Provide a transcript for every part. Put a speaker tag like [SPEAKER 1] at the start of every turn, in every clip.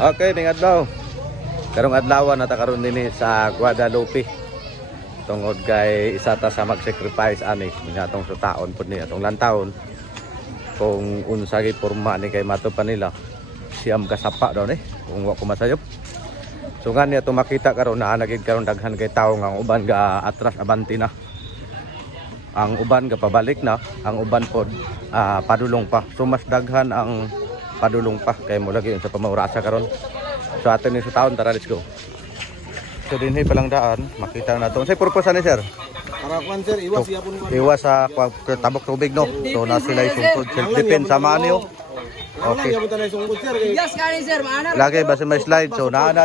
[SPEAKER 1] Okay, ning adlaw. Karong adlaw na ta karon dinhi sa Guadalupe. Tungod kay isa ta sa mag-sacrifice ani nga atong sutaon pud ni atong lantawon. Kung unsa gi porma ni kay mato pa nila siyam kasapa daw ni kung wa ko masayop. So nga niya to makita karon na nagig karon daghan kay tawo nga ang uban ga atras abanti na. Ang uban ga pabalik na, ang uban pod ah, padulong pa. So mas daghan ang padulong pa kay mo lagi sa pamaurasa karon. So atin ni sa taon tara let's go. So dinhi pa lang daan, makita na to. Say purpose ani sir?
[SPEAKER 2] Para kwan sir, iwas
[SPEAKER 1] So,
[SPEAKER 2] yapon
[SPEAKER 1] iwas sa kwa- tabok tubig no. So na sila isungtod self defense sama niyo. Okay.
[SPEAKER 3] Yes, kanin sir, maana.
[SPEAKER 1] Lagi basta may slide so naa na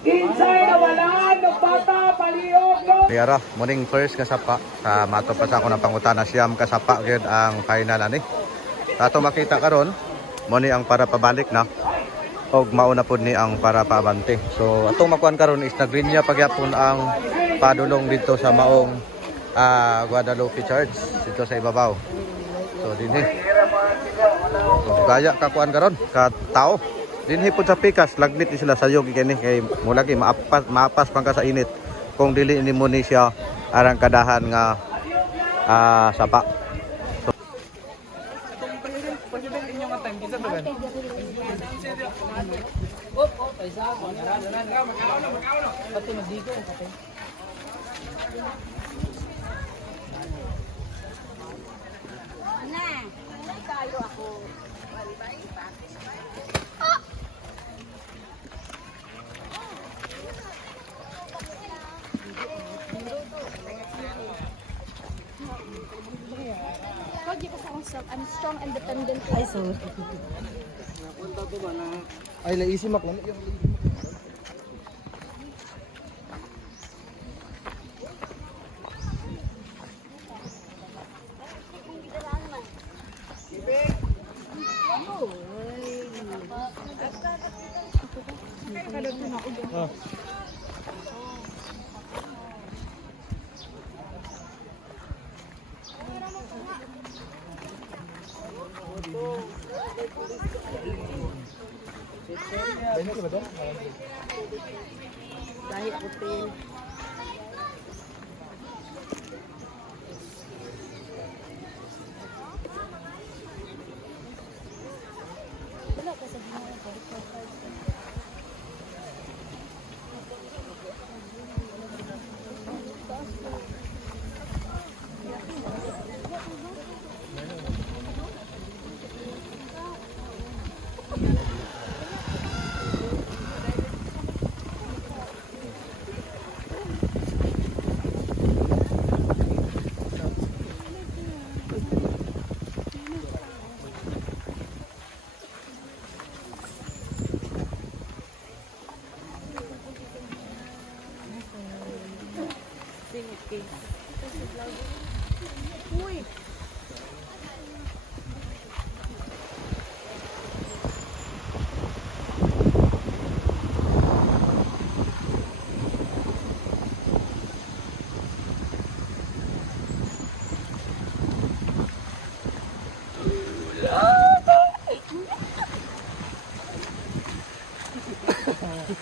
[SPEAKER 4] Kinsay na walaan ng bata palihog mo.
[SPEAKER 1] Yara, morning first kasapa sa mato pa sa ako ng pangutana siyam kasapa gyud ang final ani. Sa ato makita karon mo ni ang para pabalik na og mauna pod ni ang para paabante. So atong makuan karon is nagrinya pagyapon ang padulong dito sa maong ah, Guadalupe Church dito sa ibabaw. So dinhi. So gaya ka kuan karon ka tao. Dinhi pod sa pikas lagnit ni sila sayog kini kay mo lagi maapas maapas pang ka sa init kung dili ni mo ni siya arang kadahan nga ah, sapa.
[SPEAKER 3] Op, op, ay sa ako. Pati magdigo. pati.
[SPEAKER 5] Kau di pasal self, I'm strong, independent.
[SPEAKER 3] Ay, so.
[SPEAKER 2] Ay, laisi Wala yung
[SPEAKER 3] Dahil putin.
[SPEAKER 5] Wala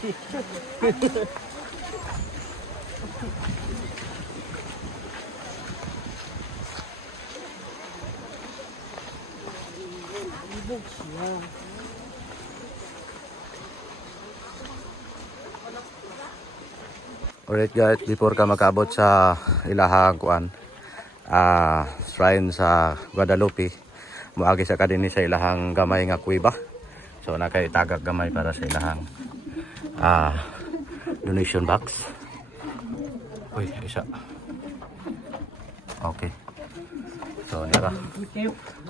[SPEAKER 1] Alright guys, before ka makabot sa ilahang kuan ah shrine sa Guadalupe, muagi sa kadini sa ilahang gamay nga kuiba. So nakaitagak gamay para sa ilahang ah donation box. Uy, isa. Okay. So nira.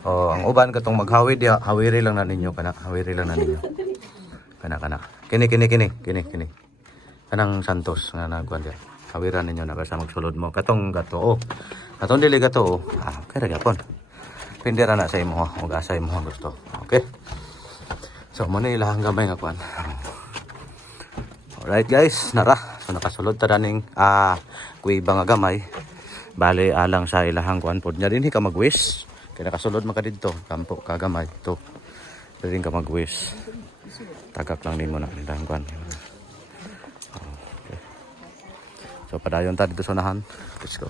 [SPEAKER 1] Oh, ang uban katong maghawid ya, hawiri lang na ninyo kana, hawiri lang na ninyo. Kana kana. Kini kini kini, kini kini kanang santos nga nagkuan dia kawiran ninyo na basta magsulod mo katong gato oh katong dili gato oh ah kaya gapon pindira na sa imo ug asa imo gusto okay so mo na ilahang gamay nga kuan alright guys nara so nakasulod ta daning ah kuiba nga gamay bali alang sa ilahang kuan pod nya dinhi ka magwis kaya nakasulod man ka didto kampo ka gamay to din ka magwis Tagak lang nimo na nilang kwan. Okay. So padayon ta dito sa unahan. Let's go.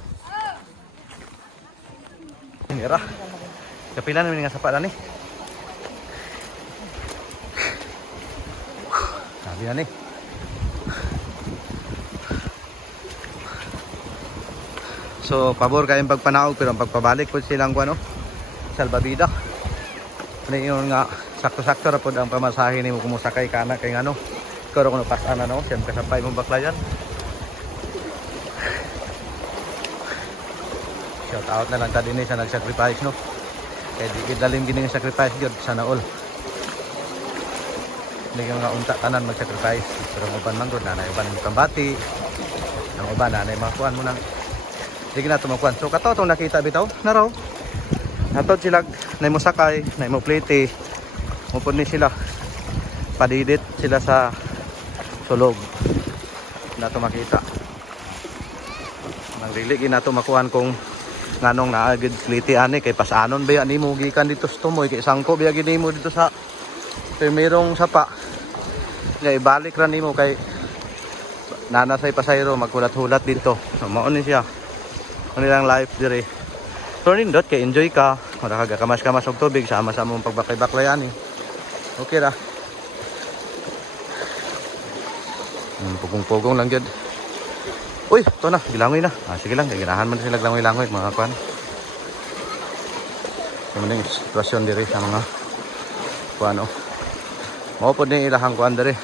[SPEAKER 1] Mira. Kapilan namin nga sapa na ni. Sabi na ni. So, pabor kayong pagpanaog pero ang pagpabalik po silang kuano salbabida. Ano yun nga sakto-sakto ra ang pamasahe nimo kung musakay ka na kay ano. Karo kuno pasan ano, siyem kasapay mo baklayan. Shout out na lang ta din sa nag-sacrifice no. Kaya di kidalim gini nga sacrifice gyud sana all. Hindi mga unta tanan mag-sacrifice. Pero ang uban man gud na uban kambati. Ang uban na na makuan mo nang Sige na tumakuan. So kato itong nakita bitaw. Naraw. Natod sila na mo sakay, na mo plate. Mupod ni sila. Padidit sila sa sulog. Na to makita. Nang dili na to makuhan kung nganong naagid plate ani kay pasanon ba yan nimo gikan dito sa tumoy kay sangko ba gid nimo dito sa primerong sapa. Nga ibalik ra nimo kay nanasay pasayro maghulat-hulat dito. So, mao ni siya ano lang life dire so nindot kay enjoy ka. Wala ka kamas-kamas og tubig sama sa mong pagbakay-baklayan eh. Okay ra. Hmm, pugong-pugong lang gyud uy to na gilangoy na. Ah, sige lang kay ganahan man sila langoy-langoy mga kwan. Mga sitwasyon dire sa mga kuano mao pod ni ilahang kuan dire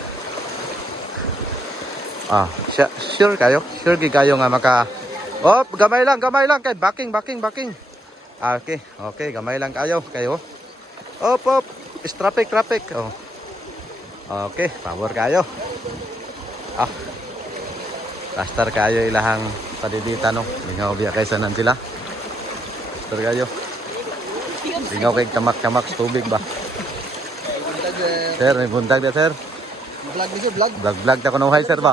[SPEAKER 1] ah sure kayo? Sure kayo nga maka Oh, gamay lang, gamay lang kay backing, backing, backing. Ah, okay, okay, gamay lang kayo, kayo. Op, op, is traffic, traffic. Oh. Okay, power kayo. Ah. Pastor kayo ilahang padidita no. Lingaw biya kaysa nan sila. Pastor kayo. Lingaw kay tamak-tamak tubig ba? Sir, may buntag na sir.
[SPEAKER 2] Vlog ni sir, vlog.
[SPEAKER 1] Vlog vlog ta kuno sir ba?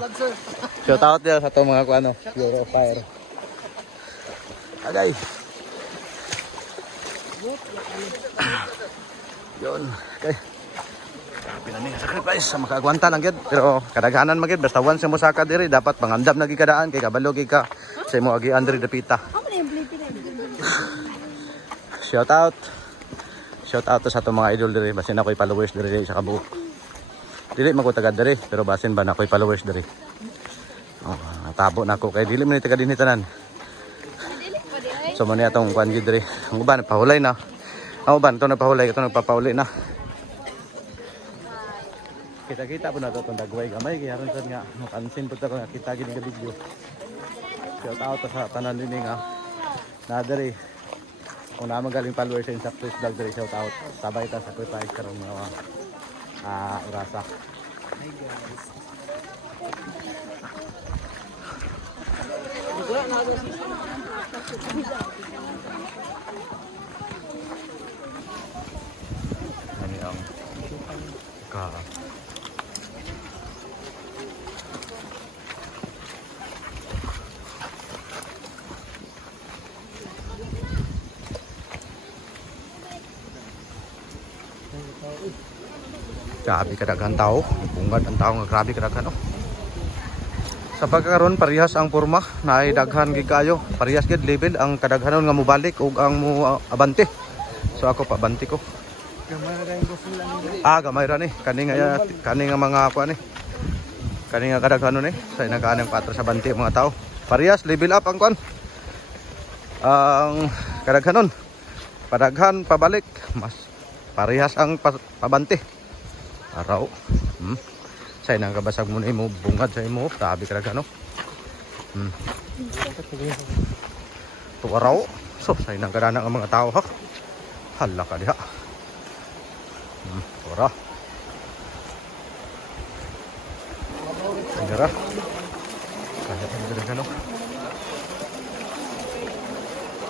[SPEAKER 1] Shout out dia sa to mga kuano. Fire. Agay. Yun. Okay. Ni sacrifice sa makaagwanta lang gid. Pero kadaghanan man gid basta once mo saka diri dapat pangandam na gikadaan kay kabalo gid ka sa imo agi Andre Dapita. Shout out. Shout out to sa to mga idol diri basin ako'y followers diri sa kabuok. Dili man ko taga diri pero basin ba na ako'y followers diri. Oh, natabo na ako kay dili man ni taga dinhi tanan. So man atong kwan gid diri. Ang uban pahulay na. Ang uban to nagpahulay ito nagpapauli na. Kita-kita po na ito itong dagway gamay kaya ron sad nga mapansin po ito nga kita gid nga video. Shout out sa tanan din nga na diri kung naman galing followers sa Insaptos Vlog diri shout out sabay ta sacrifice karong mga ah orasa Ano ang ka Grabe kadaghan tao. Bungad ang tao nga grabe oh. Sa pagkakaroon parehas ang porma na ay daghan gid. Parehas gid level ang kadaghanon nga mobalik ug ang mo ah, abante. So ako pa abante ko. Ah, gamay ra ni. Kani nga kani nga mga kuan ni. Kani nga kadaghanon ni. Sa nagaanang patro sa bante mga tao. Parehas level up ang kuan. Ang kadaghanon. Padaghan pabalik mas parehas ang pa- pabante. Araw. Hmm. Say nang kabasag mo na imo bungad sa imo, tabi ka no. Hmm. To araw. So say nang kadana ang mga tao ha. Hala ka diha. Hmm, ora. Andara. Kaya pa nila ka no.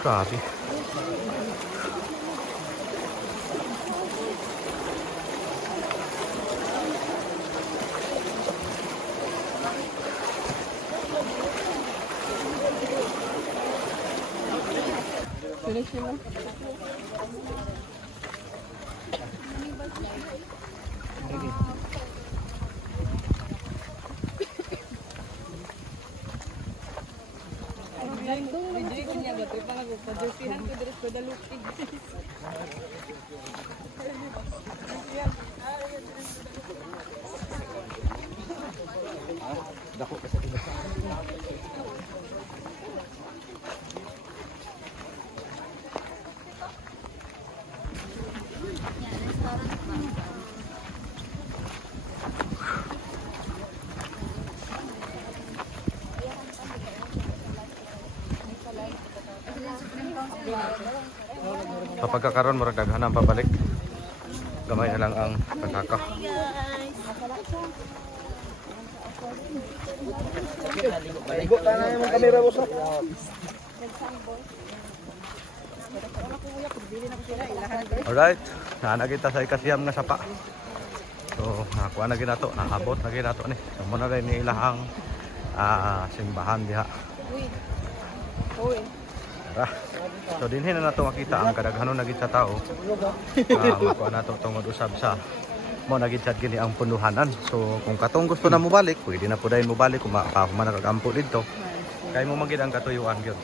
[SPEAKER 1] Grabe.
[SPEAKER 3] sila. Reject niya ba? Ito pa nagpadusihan ko, dress ko, dalupig.
[SPEAKER 1] Kapag kakaroon mo daghanan pabalik. Gamay na lang ang pagkaka.
[SPEAKER 2] Ibo ta na yung kamera boss.
[SPEAKER 1] Alright, na kita sa ikasiyam na sapa. So, nakuha na ginato, naabot na ginato ni. So, muna rin ni ilahang ah, simbahan diha.
[SPEAKER 3] Uy.
[SPEAKER 1] Tara. So, dinhin na nato makita ang kadaghanon na gid sa tao. Ah, makuha nato tungod usab sa mo na gid gini ang punduhanan. So, kung katong gusto na mo balik, pwede na dahil mo balik kung makahuman na kagampo dito. Kaya mo magid ang katuyuan gyud.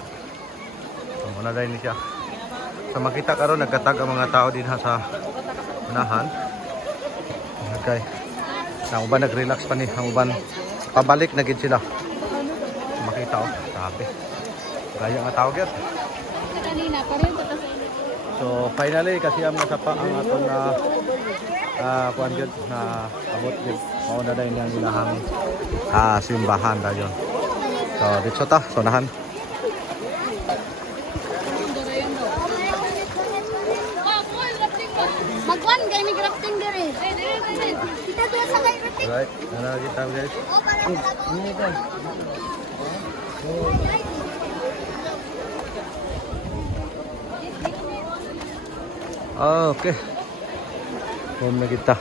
[SPEAKER 1] So, muna dahil ni siya. So, makita karon nagkatag ang mga tao din ha sa unahan. Okay. Ang uban nag-relax pa ni, ang uban pabalik na gid sila. Makita oh, sabi. Gaya nga tao gyud. So finally kasi ang nasapa ang aton na uh, kuan gyud na abot gyud mao na dai nang ilahang ah, simbahan dayon. So dito ta sonahan.
[SPEAKER 5] Magwan, gaya may grafting dire. Kita doon sa kay grafting.
[SPEAKER 1] Kita guys.
[SPEAKER 5] O, para sa
[SPEAKER 1] Ah, okay. Home na kita.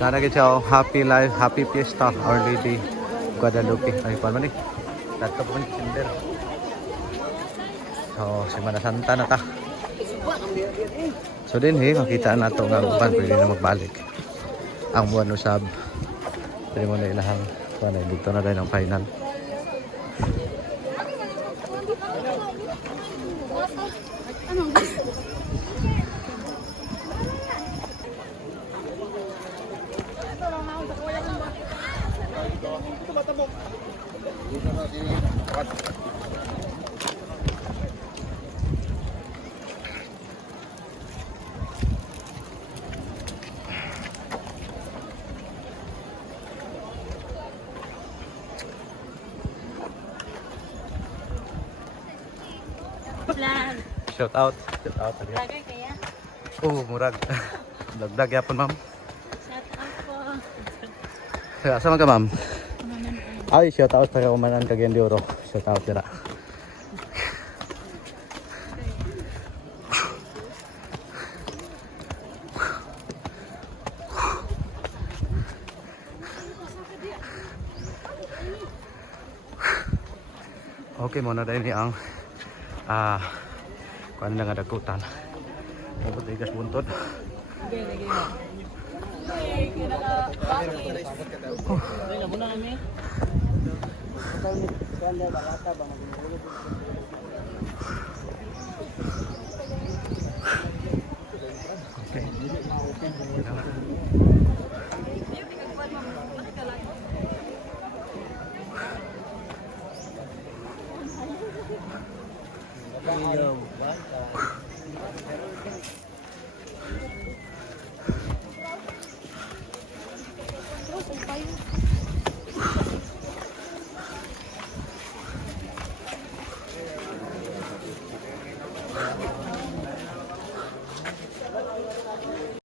[SPEAKER 1] Sana siya oh, happy life, happy fiesta, Our Lady Guadalupe. Ay pa man ni. Dato po ni Cinder. So, Semana Santa na ta. So din he, makita na to nga uban pwede na magbalik. Ang buwan usab. Pwede mo na ilahang ay dito na dahil ang final.
[SPEAKER 5] Plan.
[SPEAKER 1] Shout out. Shout out.
[SPEAKER 5] Tagay kaya.
[SPEAKER 1] Oh, murag. Dagdag yapon ma'am.
[SPEAKER 5] Shout out po.
[SPEAKER 1] Kaya asa man ka ma'am? Ay, shout out sa kumanan kag Yendi Oro. Shout out dira. Okay mo na dahil ni ang ah kuan lang nga dagutan. Mabot igas buntod. Okay.